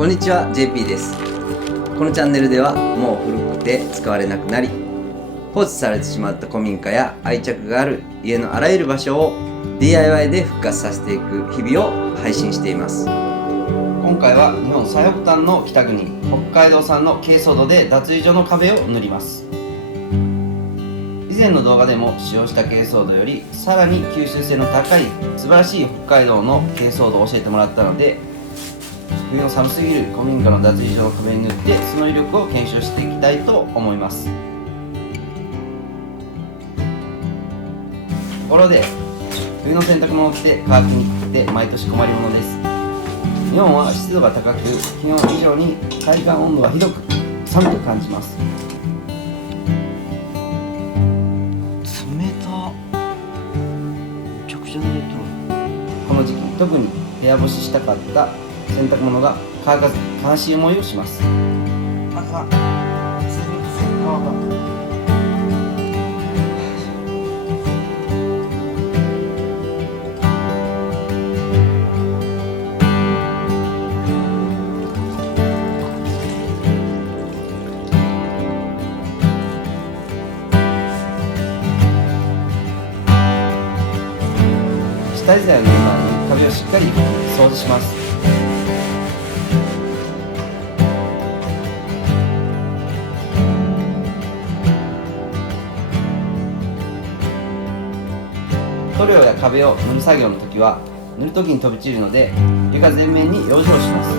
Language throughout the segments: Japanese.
こんにちは、 JP です。このチャンネルではもう古くて使われなくなり放置されてしまった古民家や愛着がある家のあらゆる場所を DIY で復活させていく日々を配信しています。今回は日本最北端の北国北海道産の珪藻土で脱衣所の壁を塗ります。以前の動画でも使用した珪藻土よりさらに吸収性の高い素晴らしい北海道の珪藻土を教えてもらったので、冬の寒すぎる古民家の脱衣所の壁に塗ってその威力を検証していきたいと思います。ところで冬の洗濯物って乾きにくくて毎年困りものです。日本は湿度が高く気温以上に体感温度がひどく寒く感じます。冷ためちゃくちゃ濡れとる。この時期特に部屋干ししたかった洗濯物が乾かず悲しい思いをします。全然乾かん。下地材を塗る前に壁をしっかり掃除します。塗料や壁を塗る作業の時は塗る時に飛び散るので床全面に養生します。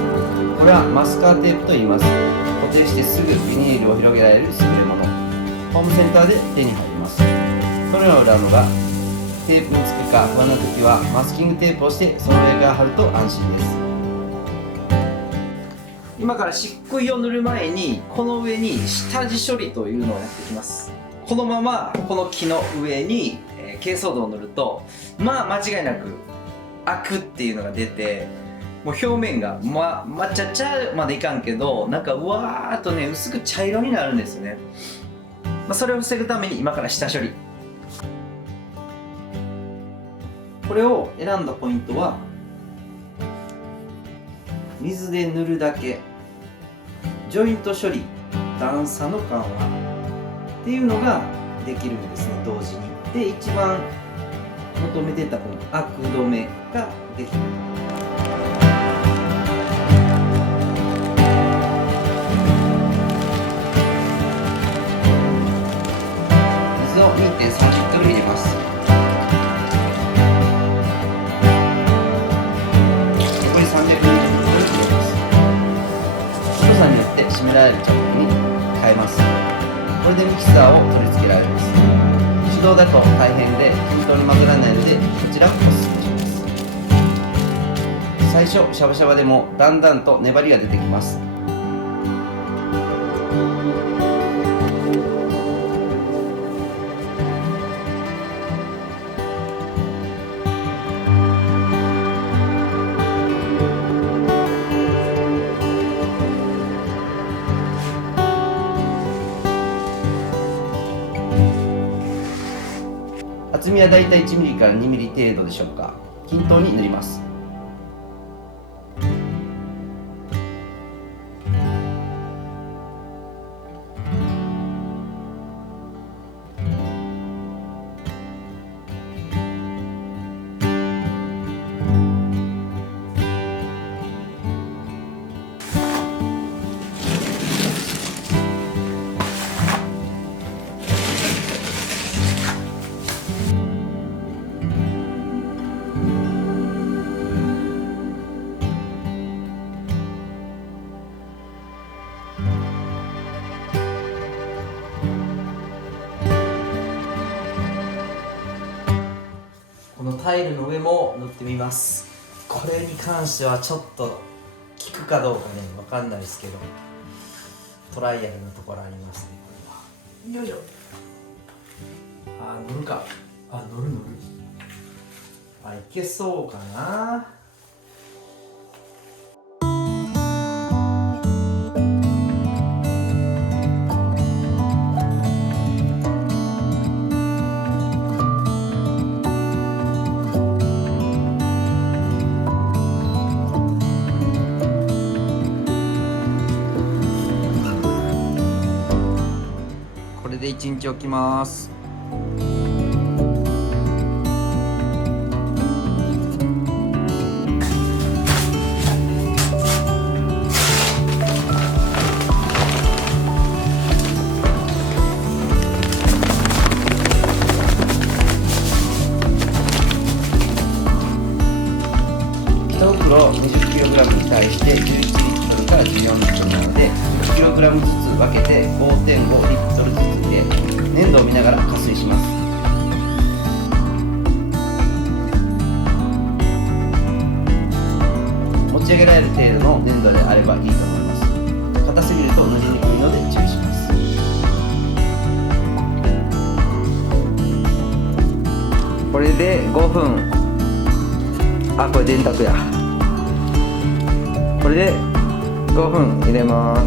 これはマスカーテープと言います。固定してすぐビニールを広げられる優れもの。ホームセンターで手に入ります。塗料を裏のがテープにつくか不安な時はマスキングテープをしてその上から貼ると安心です。今から漆喰を塗る前にこの上に下地処理というのをやっていきます。このままこの木の上に珪藻土を塗ると間違いなくアクっていうのが出て、もう表面が抹茶茶までいかんけどなんかうわーっとね薄く茶色になるんですよね。それを防ぐために今から下処理。これを選んだポイントは水で塗るだけ、ジョイント処理、段差の緩和っていうのができるんですね、同時に。で、一番求めてたこのアク止めができる。水を 2.3 リットル入れます。残り300ミリリットル入れます。太さによって締められるチャックに変えます。これでミキサーを取り付けられます。手動だと大変で均等に混ざらないのでこちらをおすすめします。最初シャバシャバでもだんだんと粘りが出てきます。厚みはだいたい1ミリから2ミリ程度でしょうか。均等に塗ります。このタイルの上も塗ってみます。これに関してはちょっと効くかどうかね分かんないですけど、トライアルなところありますね。これはよいしょ。塗るか。塗る。いけそうかな。チ置きます。1袋 20kg に対して11リットルから14リットルなので 10kg ずつ分けて 5.5 リットルずつで粘度を見ながら加水します。持ち上げられる程度の粘度であればいいと思います。硬すぎると塗りにくいので注意します。これで5分、これ電卓や。これで5分入れます。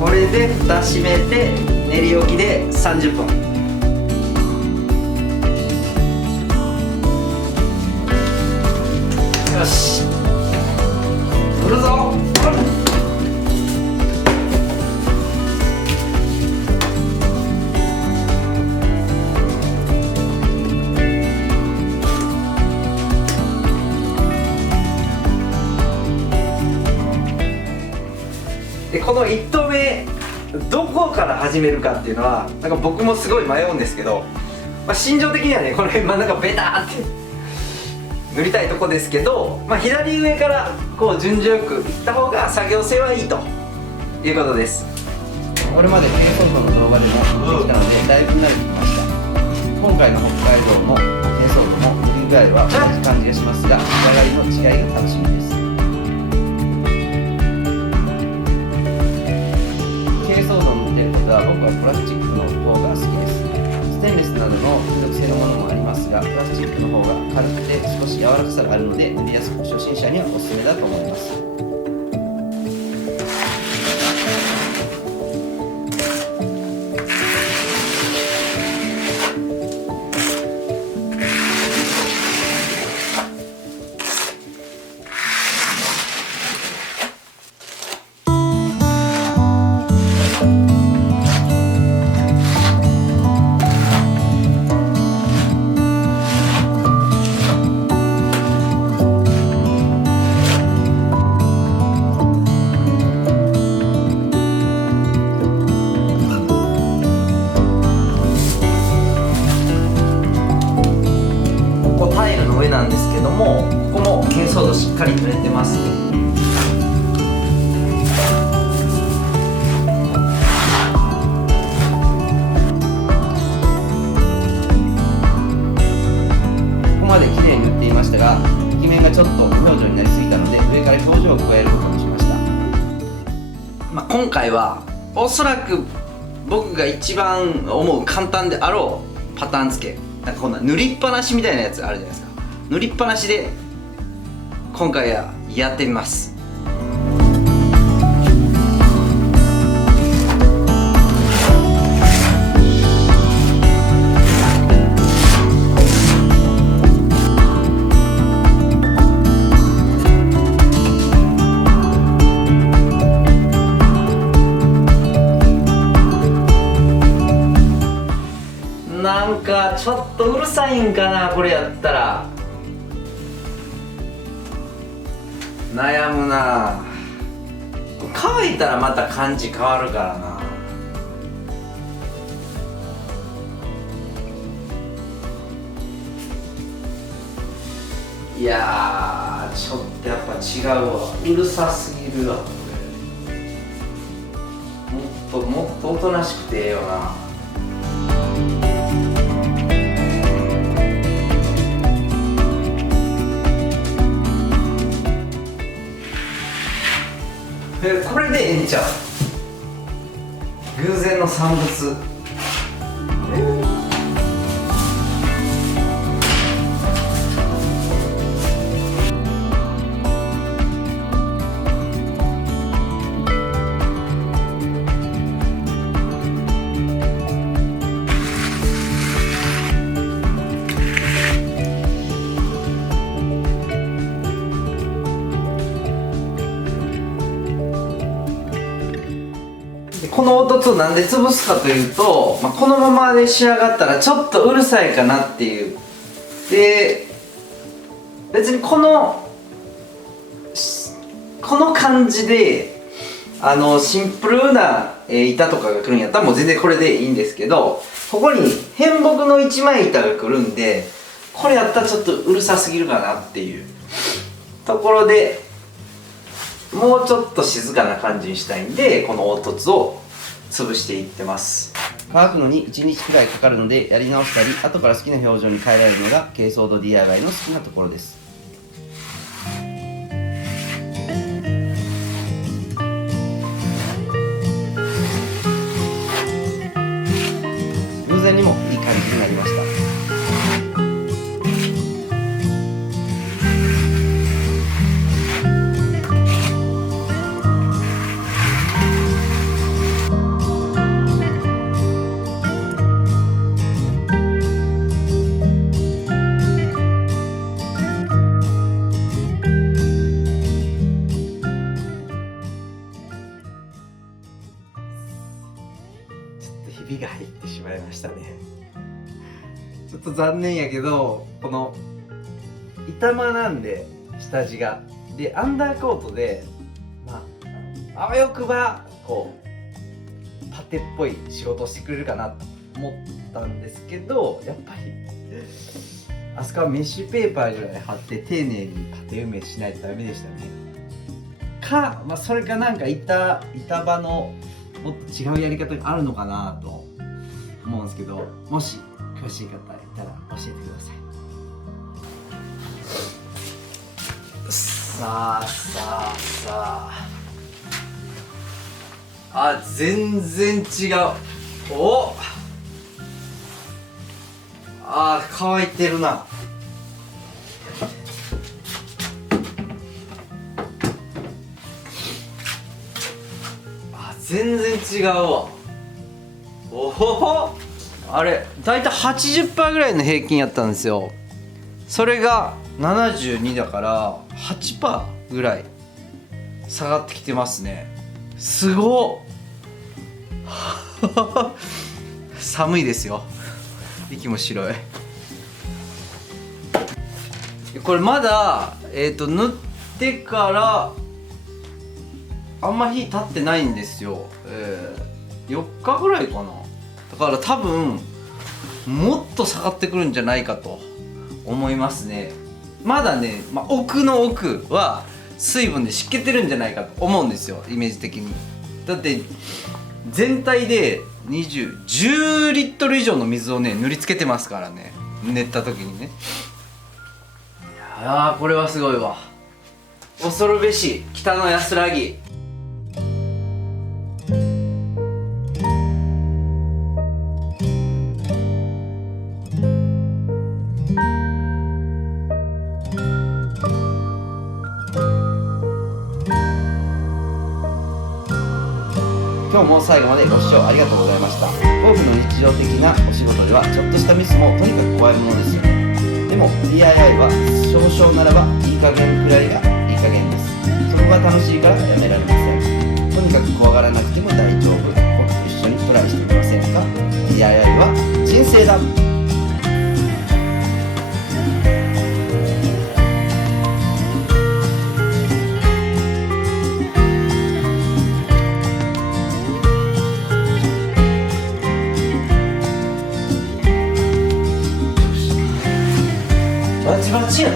これで蓋閉めて練り置きで30分。よし、振るぞ。でこの1投目どこから始めるかっていうのはなんか僕もすごい迷うんですけど、心情的にはねこの辺真ん中ベターって塗りたいとこですけど、左上からこう順序よくいった方が作業性はいいということです。これまで軽装度の動画でも見てきたのでだいぶ慣れてきました。今回の北海道の軽装度も塗り具合は同じ感じがしますが仕上がりの違いが楽しみです。軽装度を塗っていることは僕はプラスチックの方が好きです。ステンレスなどの金属製のものもありますがプラスチックの方が軽くて少し柔らかさがあるので塗りやすく初心者にはおすすめだと思います。なんですけども、ここも珪藻土しっかり塗れてます。ここまで綺麗に塗っていましたが、壁面がちょっと無表情になりすぎたので上から表情を加えることにしました。今回はおそらく僕が一番思う簡単であろうパターン付け、なんかこんな塗りっぱなしみたいなやつあるじゃないですか。塗りっぱなしで今回はやってみます。なんかちょっとうるさいんかな、これやったら。悩むな。乾いたらまた感じ変わるからな。いやー、ちょっとやっぱ違うわ。うるさすぎるわこれ。もっとおとなしくてええよな。これでええんちゃう？偶然の産物。でこの凹凸をなんで潰すかというと、このままで仕上がったらちょっとうるさいかなっていう。で別にこの感じでシンプルな板とかが来るんやったらもう全然これでいいんですけど、ここに変木の一枚板が来るんで、これやったらちょっとうるさすぎるかなっていうところで、もうちょっと静かな感じにしたいんで、この凹凸を潰していってます。乾くのに1日くらいかかるので、やり直したり後から好きな表情に変えられるのが珪藻土 DIY の好きなところです。偶然にもいい感じになりました。ひびが入ってしまいましたね。ちょっと残念やけど、この板間なんで下地がでアンダーコートで、あわよくばこうパテっぽい仕事をしてくれるかなと思ったんですけど、やっぱりあそこはメッシュペーパーぐらい貼って丁寧にパテ埋めしないとダメでしたね。か、それかなんか板場のもっと違うやり方があるのかなと思うんですけど、もし詳しい方いたら教えてください。さあ全然違う。乾いてるな。全然違うわ。あれだいたい 80% ぐらいの平均やったんですよ。それが72だから 8% ぐらい下がってきてますね。すごっ寒いですよ。息も白い。これまだ塗ってからあんま日経ってないんですよ。4日ぐらいかな。だから多分もっと下がってくるんじゃないかと思いますね。まだね、奥の奥は水分で湿気てるんじゃないかと思うんですよ、イメージ的に。だって全体で10リットル以上の水をね塗りつけてますからね、練った時にね。いやー、これはすごいわ。恐るべし北の安らぎ。今日も最後までご視聴ありがとうございました。多くの日常的なお仕事ではちょっとしたミスもとにかく怖いものですよね。でも DIY は少々ならばいい加減くらいがいい加減です。そこが楽しいからやめられません。とにかく怖がらなくても大丈夫。僕と一緒にトライしてみませんか。 DIY は人生だ。バチバチや。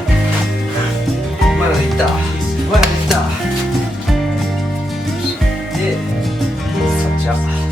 まだできた。で、さっちゃん。